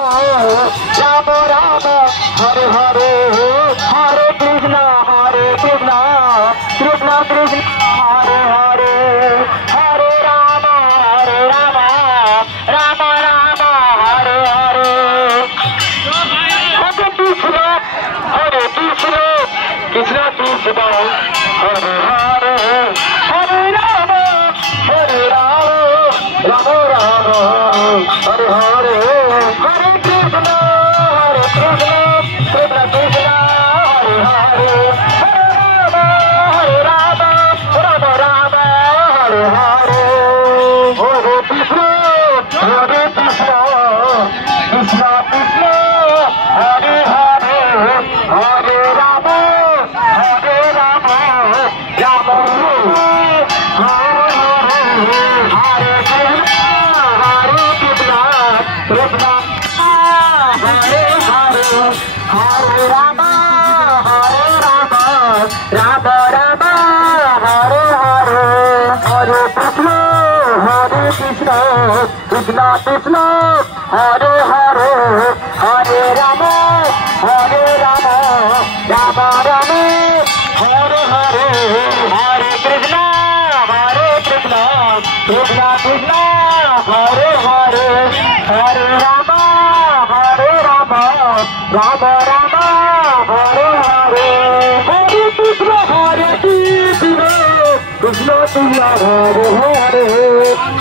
Ram Ram Hare Hare Hare Krishna Krishna Krishna Hare Hare Hare Ram Ram Ram Hare Hare Hare Krishna Krishna Krishna Hare Hare Hare Ram Ram Hare Hare Hare Krishna Krishna Krishna Hare Hare Hare Ram Ram Hare Hare Hare Krishna Krishna Krishna Hare Hare Hare Ram Ram Ram Hare Krishna Krishna Hare Hare Hare Ram Ram Ram Hare Hare Hare Krishna Krishna Krishna Hare Hare Hare Ram Ram Ram Hare Hare Hare Krishna Krishna Krishna Hare Hare Hare Ram Ram Ram Hare Hare Hare Krishna Krishna Hare Hare